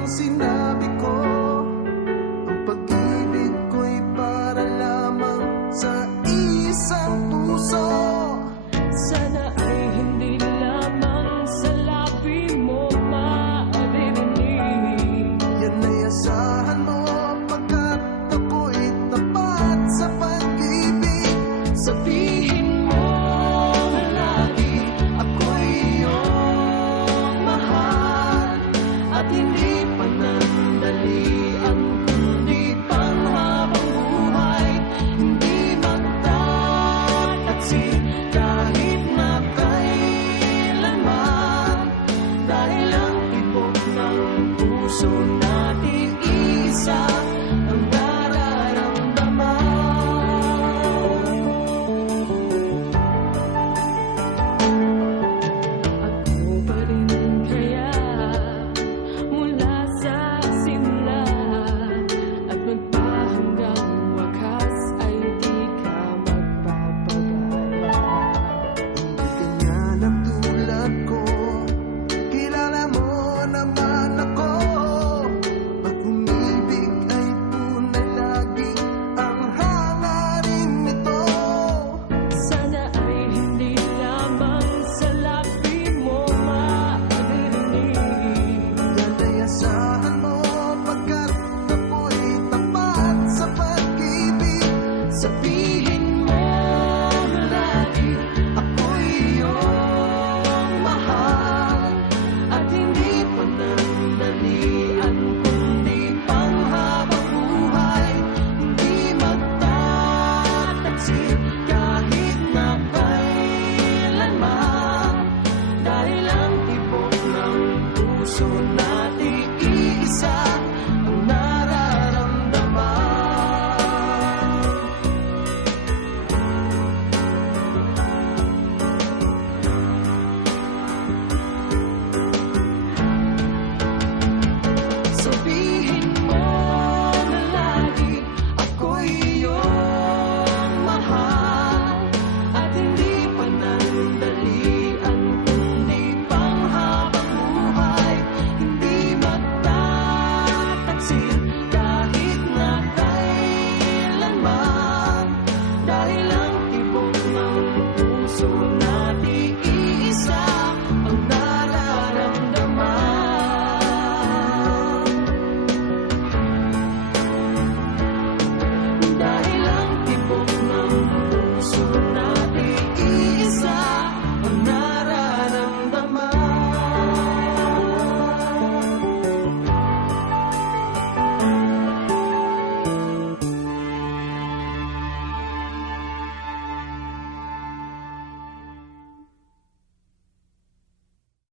ang sinabi ko. Ang pag-ibig ko'y para lamang sa isang puso. Sana ay hindi lamang sa labi mo maririnig. Yan ay asahan mo, pagkat ako'y tapat sa pag-ibig. Sabihin mo lagi ako'y iyong mahal, at hindi panandalian kundi panghabang buhay. Hindi magtatatsin kahit na kailanman, dahil ang tibok ng puso nating isa